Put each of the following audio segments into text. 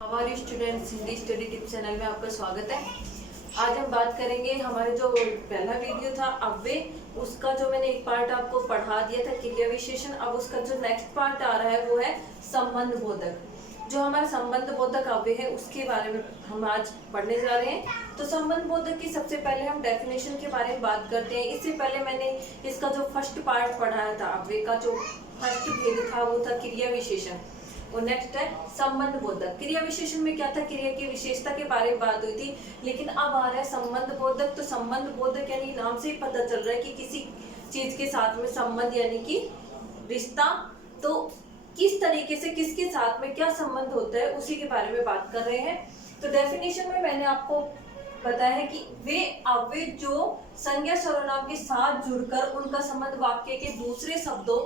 हमारी students Hindi study tip channel में आपका स्वागत है। आज हम बात करेंगे हमारे जो पहला वीडियो था अव्यय, उसका जो मैंने एक पार्ट आपको पढ़ा दिया था क्रिया विशेषण। अब उसका जो नेक्स्ट पार्ट आ रहा है वो है संबंध बोधक। जो हमारा संबंध बोधक अव्यय है उसके बारे में हम आज पढ़ने जा रहे हैं। तो संबंध बोधक की सबसे पहले हम डेफिनेशन के बारे में बात करते हैं। इससे पहले मैंने इसका जो फर्स्ट पार्ट पढ़ाया था अव्यय का, जो फर्स्ट भेद था वो था क्रिया विशेषण। और नेक्स्ट है संबंध बोधक। क्रिया विशेषण में क्या था, क्रिया की विशेषता के बारे में बात हुई थी, लेकिन अब आ रहा है संबंध बोधक। तो संबंध बोधक यानी नाम से ही पता चल रहा है कि किसी चीज के साथ में संबंध यानी कि रिश्ता, तो किस तरीके से किसके साथ में क्या संबंध होता है उसी के बारे में बात कर रहे हैं। तो डेफिनेशन में मैंने आपको बताया है कि वे अव्यय जो संज्ञा सर्वनाम के साथ जुड़कर उनका संबंध वाक्य के दूसरे शब्दों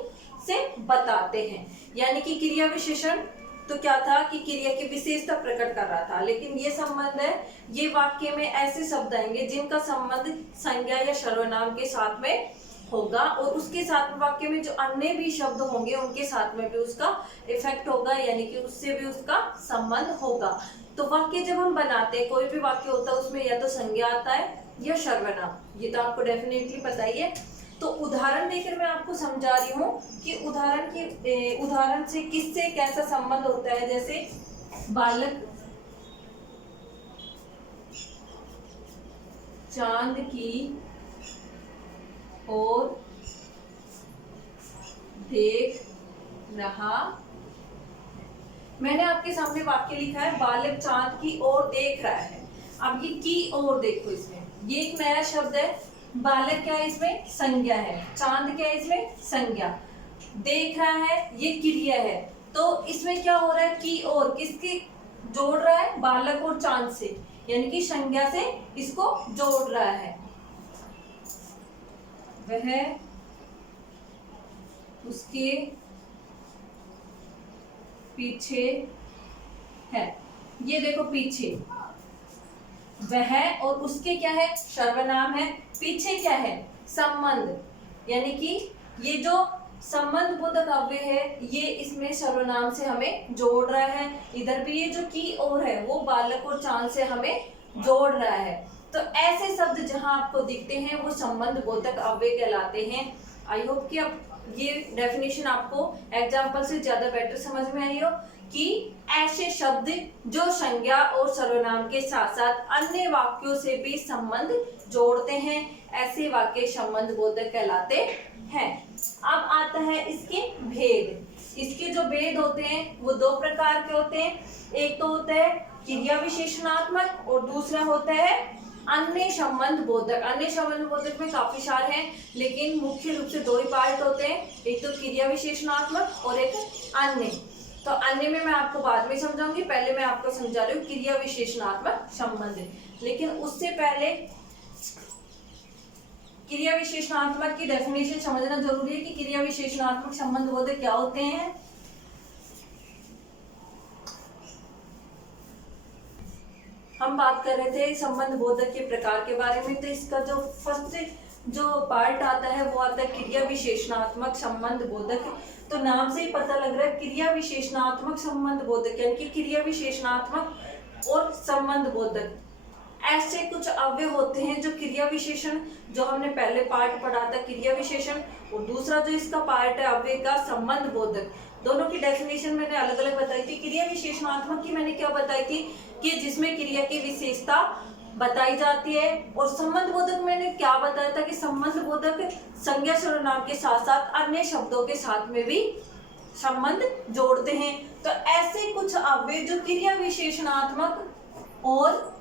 से बताते हैं। यानी कि क्रिया विशेषण तो क्या था कि क्रिया की विशेषता प्रकट कर रहा था, लेकिन ये संबंध है, ये वाक्य में ऐसे शब्द आएंगे जिनका संबंध संज्ञा या सर्वनाम के साथ में होगा, और उसके साथ में वाक्य में जो अन्य भी शब्द होंगे उनके साथ में भी उसका इफेक्ट होगा, यानी कि उससे भी उसका संबंध होगा। तो वाक्य जब हम बनाते हैं, कोई भी वाक्य होता है उसमें या तो संज्ञा आता है या सर्वनाम, ये तो आपको डेफिनेटली पता ही है। तो उदाहरण देकर मैं आपको समझा रही हूँ कि उदाहरण से किससे कैसा संबंध होता है। जैसे बालक चांद की ओर देख रहा, मैंने आपके सामने वाक्य लिखा है बालक चांद की ओर देख रहा है। अब ये की ओर देखो, इसमें ये एक नया शब्द है। बालक क्या है, इसमें संज्ञा है, चांद क्या है, इसमें संज्ञा, देख रहा है ये क्रिया है। तो इसमें क्या हो रहा है, की ओर किसकी जोड़ रहा है, बालक और चांद से, यानी कि संज्ञा से इसको जोड़ रहा है। वह उसके पीछे है, ये देखो पीछे वह और उसके क्या है, सर्वनाम है, पीछे क्या है, संबंध, यानी कि ये जो संबंध बोधक अव्यय है ये इसमें सर्वनाम से हमें जोड़ रहा है। इधर भी ये जो की ओर है वो बालक और चांद से हमें जोड़ रहा है। तो ऐसे शब्द जहां आपको दिखते हैं वो संबंध बोधक अव्यय कहलाते हैं। आई होप कि अब ये डेफिनेशन आपको एग्जाम्पल से ज्यादा बेटर समझ में आई हो कि ऐसे शब्द जो संज्ञा और सर्वनाम के साथ साथ अन्य वाक्यों से भी संबंध जोड़ते हैं, ऐसे वाक्य संबंध बोधक कहलाते हैं। अब आता है इसके भेद। इसके जो भेद होते हैं वो दो प्रकार के होते हैं। एक तो होता है क्रिया विशेषणात्मक और दूसरा होता है अन्य संबंध बोधक। अन्य संबंध बोधक में काफी सारे हैं, लेकिन मुख्य रूप से दो ही पार्ट होते हैं, एक तो क्रिया विशेषणात्मक और एक अन्य। तो अन्य में मैं आपको बाद में समझाऊंगी, पहले मैं आपको समझा रही हूँ क्रिया विशेषणात्मक संबंध। लेकिन उससे पहले क्रिया विशेषणात्मक की डेफिनेशन समझना जरूरी है कि क्रिया विशेषणात्मक संबंध बोधक क्या होते हैं। हम बात कर रहे थे संबंध बोधक के प्रकार के बारे में। तो इसका जो फर्स्ट जो पार्ट आता है वो आता है क्रिया विशेषणात्मक संबंध बोधक। तो नाम से ही पता लग रहा है क्रिया विशेषणात्मक संबंध बोधक, यानी कि क्रिया विशेषणात्मक और संबंध बोधक ऐसे कुछ अव्यय होते हैं जो क्रिया विशेषण, जो हमने पहले पार्ट पढ़ा था क्रिया विशेषण, और दूसरा जो इसका पार्ट है अव्यय का संबंध बोधक। दोनों की डेफिनेशन मैंने अलग अलग बताई थी। क्रिया विशेषणात्मक की मैंने क्या बताई थी कि जिसमें क्रिया की विशेषता बताई जाती है, और संबंध बोधक मैंने क्या बताया था कि संबंध बोधक संज्ञा सर्वनाम के साथ साथ अन्य शब्दों के साथ में भी संबंध जोड़ते हैं। तो ऐसे कुछ अव्यय जो क्रिया विशेषणात्मक और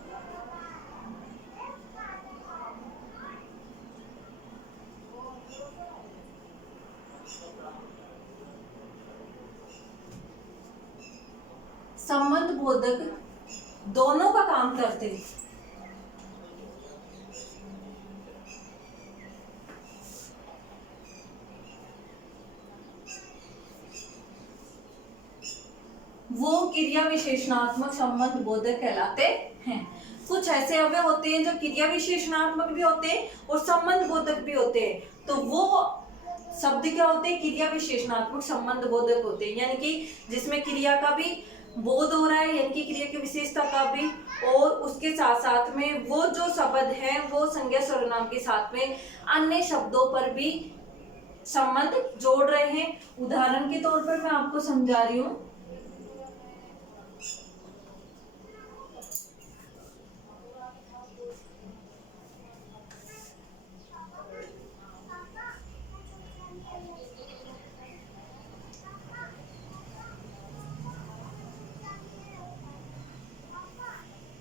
संबंध बोधक दोनों का काम करते हैं। वो क्रिया विशेषणात्मक संबंध बोधक कहलाते हैं। कुछ ऐसे अव्यय होते हैं जो क्रिया विशेषणात्मक भी होते हैं और संबंध बोधक भी होते हैं। तो वो शब्द क्या होते हैं, क्रिया विशेषणात्मक संबंध बोधक होते हैं, यानी कि जिसमें क्रिया का भी बोध हो रहा है, यानी कि क्रिया की विशेषता का भी, और उसके साथ साथ में वो जो शब्द है वो संज्ञा सर्वनाम के साथ में अन्य शब्दों पर भी संबंध जोड़ रहे हैं। उदाहरण के तौर पर मैं आपको समझा रही हूं।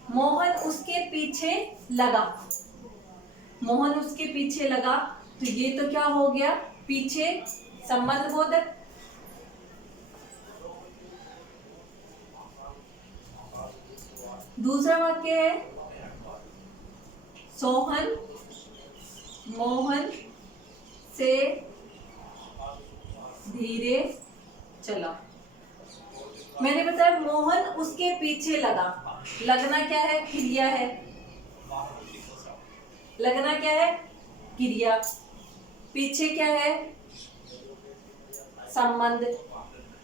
मोहन उसके पीछे लगा, मोहन उसके पीछे लगा, तो ये तो क्या हो गया, पीछे संबंध बोधक। दूसरा वाक्य है सोहन मोहन से धीरे चला। मैंने बताया मोहन उसके पीछे लगा, लगना क्या है, क्रिया है, लगना क्या है, क्रिया, पीछे क्या है, संबंध,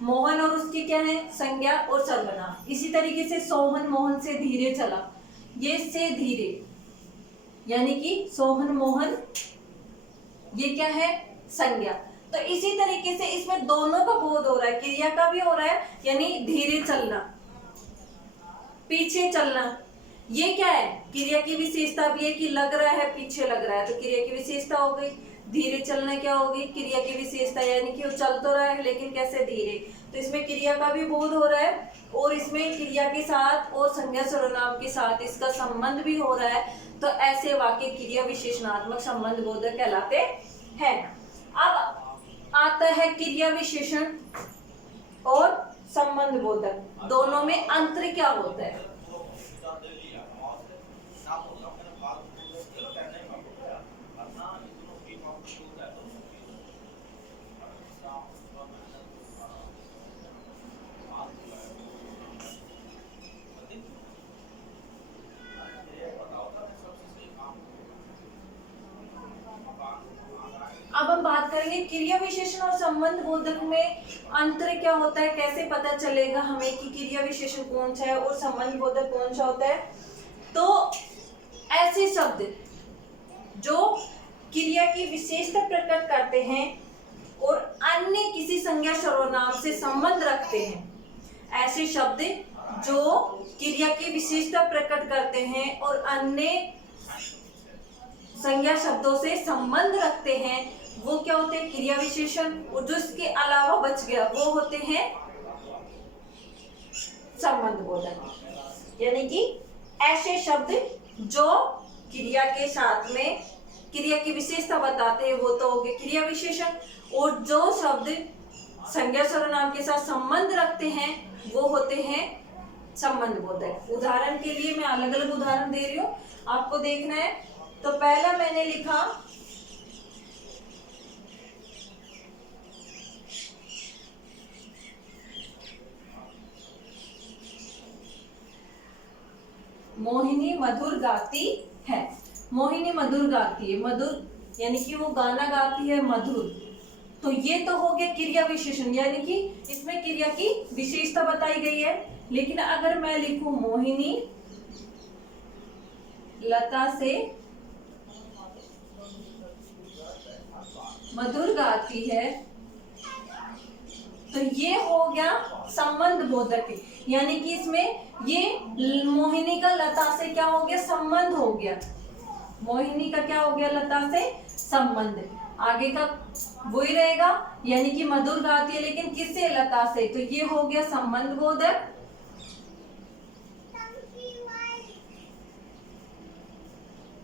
मोहन और उसकी क्या है, संज्ञा और सर्वनाम। इसी तरीके से सोहन मोहन से धीरे चला, ये से धीरे यानी कि सोहन मोहन, ये क्या है, संज्ञा। तो इसी तरीके से इसमें दोनों का बोध हो रहा है, क्रिया का भी हो रहा है, यानी धीरे चलना, पीछे चलना। ये क्या है, क्रिया की विशेषता भी है कि लग रहा है, पीछे लग रहा है, तो क्रिया की विशेषता हो गई। धीरे चलना क्या होगी, क्रिया की विशेषता, यानी कि वो चल तो रहा है लेकिन कैसे, धीरे। तो इसमें क्रिया का भी बोध हो रहा है और इसमें क्रिया के साथ और संज्ञा सर्वनाम के साथ इसका संबंध भी हो रहा है। तो ऐसे वाक्य क्रिया विशेषणात्मक संबंध बोधक कहलाते हैं। अब आता है क्रिया विशेषण और संबंध बोधक, दोनों में अंतर क्या होता है। अब हम बात करेंगे क्रिया विशेषण और संबंध बोधक में अंतर क्या होता है, कैसे पता चलेगा हमें कि क्रिया विशेषण कौन सा है और संबंध बोधक कौन सा होता है। तो ऐसे शब्द जो क्रिया की विशेषता प्रकट करते हैं और अन्य किसी संज्ञा सर्वनाम से संबंध रखते हैं, ऐसे शब्द जो क्रिया की विशेषता प्रकट करते हैं और अन्य संज्ञा शब्दों से संबंध रखते हैं, वो क्या होते हैं, क्रिया विशेषण। और जो इसके अलावा बच गया वो होते हैं संबंध बोधक। यानी कि ऐसे शब्द जो क्रिया के साथ में क्रिया की विशेषता बताते हैं वो तो हो गए क्रिया विशेषण, और जो शब्द संज्ञा सर्वनाम के साथ संबंध रखते हैं वो होते हैं संबंध बोधक। उदाहरण के लिए मैं अलग अलग उदाहरण दे रही हूँ, आपको देखना है। तो पहला मैंने लिखा मोहिनी मधुर गाती है। मोहिनी मधुर गाती है, मधुर यानी कि वो गाना गाती है मधुर। तो ये तो हो गया क्रिया विशेषण, यानी कि इसमें क्रिया की विशेषता बताई गई है। लेकिन अगर मैं लिखूं मोहिनी लता से मधुर गाती है, तो ये हो गया संबंध बोधक, यानी कि इसमें ये मोहिनी का लता से क्या हो गया, संबंध हो गया। मोहिनी का क्या हो गया, लता से संबंध। आगे का वही रहेगा, यानी कि मधुर गाती है लेकिन किससे, लता से, तो ये हो गया संबंध बोधक।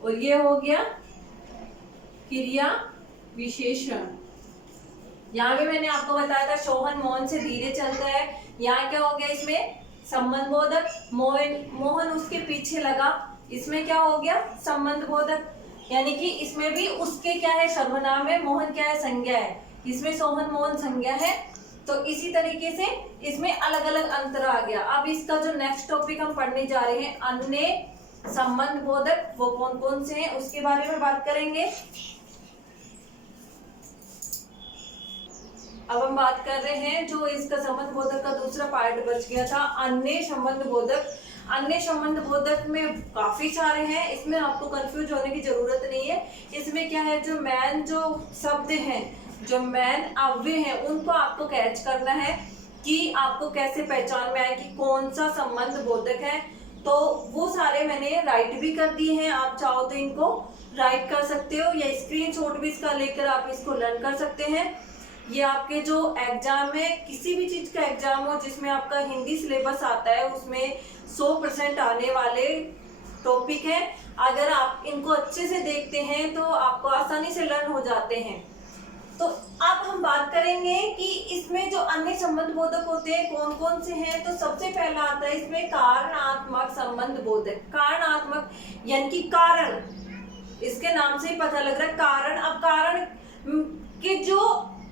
और ये हो गया क्रिया विशेषण। यहाँ भी मैंने आपको बताया था सोहन मोहन से धीरे चलता है, यहाँ क्या हो गया, इसमें संबंध बोधक। मोहन उसके पीछे लगा, इसमें क्या हो गया, संबंध बोधक। यानी कि इसमें भी उसके क्या है, सर्वनाम है, मोहन क्या है, संज्ञा है। इसमें सोहन मोहन संज्ञा है। तो इसी तरीके से इसमें अलग अलग अंतर आ गया। अब इसका जो नेक्स्ट टॉपिक हम पढ़ने जा रहे हैं, अन्य संबंध बोधक, वो कौन कौन से हैं उसके बारे में बात करेंगे। अब हम बात कर रहे हैं जो इसका संबंध बोधक का दूसरा पार्ट बच गया था, अन्य संबंध बोधक। अन्य संबंध बोधक में काफी सारे हैं, इसमें आपको कंफ्यूज होने की जरूरत नहीं है। इसमें क्या है, जो मेन जो शब्द हैं, जो मेन अव्यय हैं, उनको आपको कैच करना है कि आपको कैसे पहचान में आए कि कौन सा संबंध बोधक है। तो वो सारे मैंने राइट भी कर दिए हैं, आप चाहो तो इनको राइट कर सकते हो या स्क्रीनशॉट भी इसका लेकर आप इसको लर्न कर सकते हैं। ये आपके जो एग्जाम है, किसी भी चीज का एग्जाम हो जिसमें आपका हिंदी सिलेबस आता है, उसमें 100% आने वाले टॉपिक है। अगर आप इनको अच्छे से देखते हैं तो आपको आसानी से लर्न हो जाते हैं। तो अब हम बात करेंगे कि इसमें जो अन्य संबंध बोधक होते हैं कौन कौन से हैं। तो सबसे पहला आता है इसमें कारणात्मक संबंध बोधक। कारणात्मक यानी कि कारण, इसके नाम से ही पता लग रहा है कारण। अब कारण के जो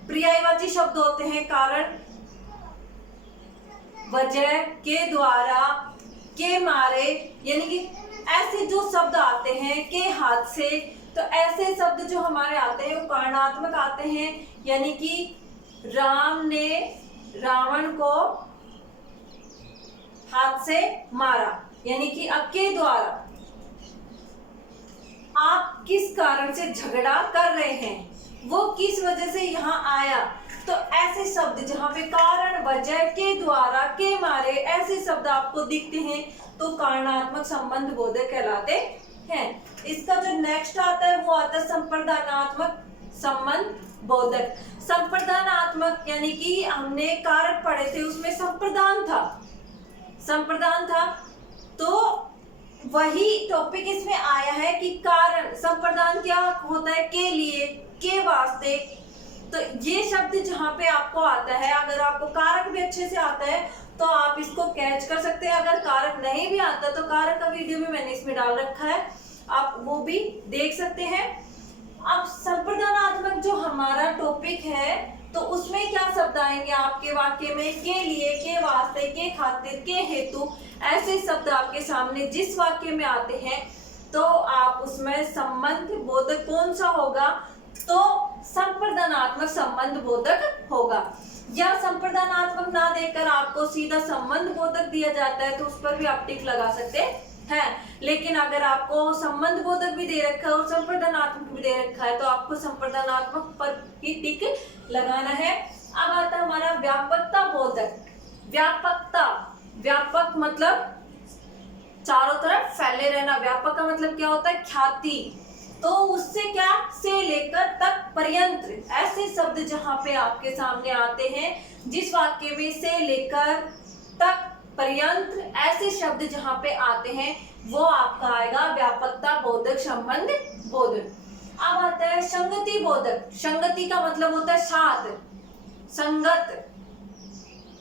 पर्यायवाची शब्द होते हैं, कारण, वजह, के द्वारा, के मारे, यानी कि ऐसे जो शब्द आते हैं, के हाथ से, तो ऐसे शब्द जो हमारे आते हैं वो कारणात्मक आते हैं। यानी कि राम ने रावण को हाथ से मारा, यानी कि अब के द्वारा आप किस कारण से झगड़ा कर रहे हैं, वो किस वजह से यहाँ आया। तो ऐसे शब्द जहाँ पे कारण, वजह, के द्वारा, के मारे, ऐसे शब्द आपको दिखते हैं तो कारणात्मक संबंध बोधक कहलाते हैं। इसका जो नेक्स्ट आता है वो आता है संप्रदानात्मक संबंध बोधक। संप्रदानात्मक यानी कि हमने कारक पढ़े थे, उसमें संप्रदान था, संप्रदान था, तो वही टॉपिक इसमें आया है कि कारण, संप्रदान क्या होता है, के लिए, के वास्ते। तो ये शब्द जहाँ पे आपको आता है, अगर आपको कारक भी अच्छे से आता है तो आप इसको कैच कर सकते हैं। अगर कारक नहीं भी आता तो कारक का वीडियो भी मैंने इसमें डाल रखा है, आप वो भी देख सकते हैं। अब संप्रदानात्मक जो हमारा टॉपिक है तो उसमें क्या शब्द आएंगे आपके वाक्य में, के लिए, के वास्ते, के खातिर, के हेतु, ऐसे शब्द आपके सामने जिस वाक्य में आते हैं तो आप उसमें संबंध बोधक कौन सा होगा, तो संप्रदानात्मक संबंध बोधक होगा। या संप्रदानात्मक ना देकर आपको सीधा संबंध बोधक दिया जाता है तो उस पर भी आप टिक लगा सकते हैं। लेकिन अगर आपको संबंध बोधक भी दे रखा है और संप्रदानात्मक भी दे रखा है तो आपको संप्रदानात्मक पर ही टिक लगाना है। अब आता है हमारा व्यापकता बोधक। व्यापकता, व्यापक मतलब चारों तरफ फैले रहना। व्यापक का मतलब क्या होता है, ख्याति। तो उससे क्या, से लेकर तक पर्यंत, ऐसे शब्द जहां पे आपके सामने आते हैं जिस वाक्य में से लेकर तक पर्यंत ऐसे शब्द जहां पे आते हैं वो आपका आएगा व्यापकता बोधक संबंध बोधक। अब आता है संगति बोधक। संगति का मतलब होता है साथ, संगत।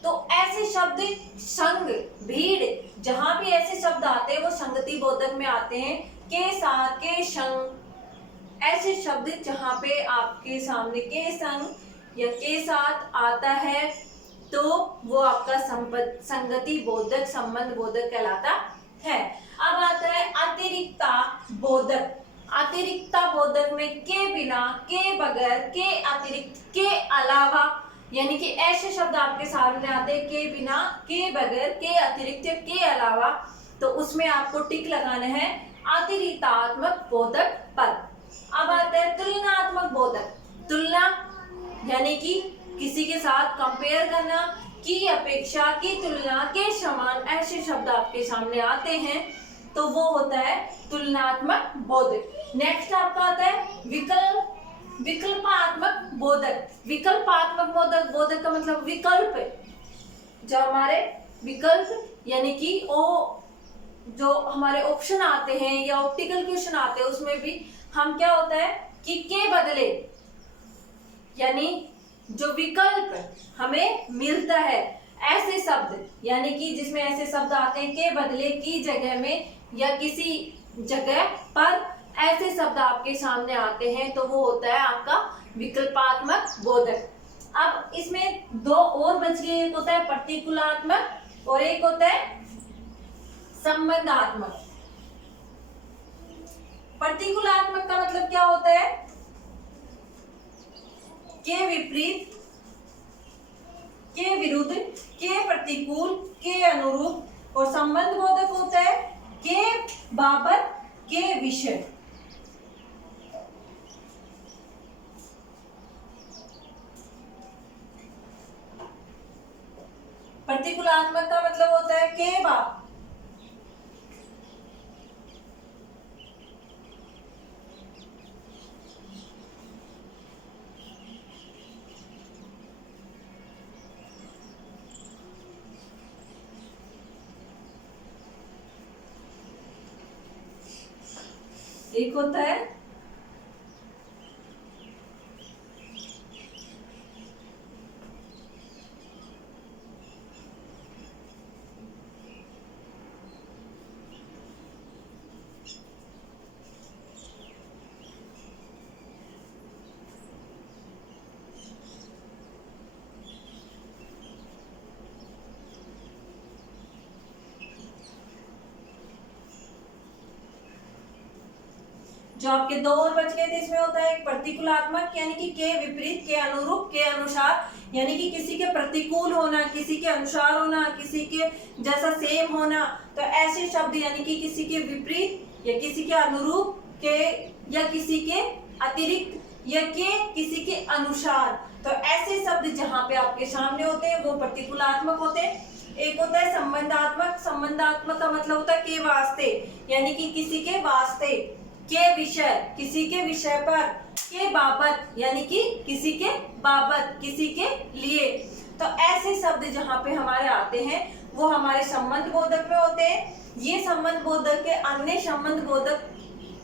तो ऐसे शब्द संग, भीड़, जहां भी ऐसे शब्द आते हैं वो संगति बोधक में आते हैं। के साथ, के संग, ऐसे शब्द जहां पे आपके सामने के संग या के साथ आता है तो वो आपका संगति बोधक संबंध बोधक कहलाता है। अब आता है अतिरिक्ता बोधक। अतिरिक्ता बोधक में के बिना, के बगैर, के अतिरिक्त, के अलावा, यानी कि ऐसे शब्द आपके सामने आते हैं के बिना, के बगैर, के अतिरिक्त, के अलावा, तो उसमें आपको टिक लगाना है अतिरिक्तात्मक बोधक पर। अब आता है तुलनात्मक बोधक। तुलना यानी कि किसी के साथ कंपेयर करना, की अपेक्षा, की तुलना, के समान, ऐसे शब्द आपके सामने आते हैं तो वो होता है तुलनात्मक बोधक। नेक्स्ट आपका आता है विकल्पात्मक बोधक। विकल्पात्मक बोधक, बोधक का मतलब विकल्प, जो हमारे विकल्प यानी कि वो जो हमारे ऑप्शन आते हैं या ऑप्टिकल क्वेश्चन आते हैं उसमें भी हम क्या होता है कि के बदले, यानी जो विकल्प हमें मिलता है ऐसे शब्द, यानी कि जिसमें ऐसे शब्द आते हैं के बदले, की जगह में या किसी जगह पर ऐसे शब्द आपके सामने आते हैं तो वो होता है आपका विकल्पात्मक बोधक। अब इसमें दो और बच गए, एक होता है प्रतिकूलात्मक और एक होता है संबंधात्मक। प्रतिकूलात्मक का मतलब क्या होता है, के विपरीत के विरुद्ध, के प्रतिकूल, के अनुरूप, और संबंध बोधक होता है के बाबत, के विषय। प्रतिकूलात्मक का मतलब होता है के बाप, एक होता है जो आपके दो और बच गए थे, इसमें होता है एक प्रतिकूलात्मक यानी कि के विपरीत, के अनुरूप, के अनुसार, यानी कि किसी के प्रतिकूल होना, किसी के अनुसार होना, किसी के जैसा सेम होना। तो ऐसे शब्द यानी कि किसी के विपरीत या किसी के अनुरूप के या किसी के अतिरिक्त या के किसी के अनुसार, तो ऐसे शब्द जहां पे आपके सामने होते हैं वो प्रतिकूलात्मक होते हैं। एक होता है संबंधात्मक। संबंधात्मक का मतलब होता है के वास्ते, यानी कि किसी के वास्ते, के विषय, किसी के विषय पर, के बाबत यानी कि किसी के बाबत, किसी के लिए। तो ऐसे शब्द जहां पे हमारे आते हैं वो हमारे संबंध बोधक में होते हैं। ये संबंध बोधक के अन्य संबंध बोधक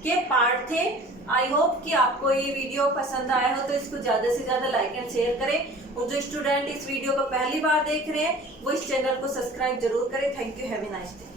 के पार्ट थे। आई होप कि आपको ये वीडियो पसंद आया हो, तो इसको ज्यादा से ज्यादा लाइक एंड शेयर करें, और जो स्टूडेंट इस वीडियो को पहली बार देख रहे हैं वो इस चैनल को सब्सक्राइब जरूर करें। Thank you, have a nice day.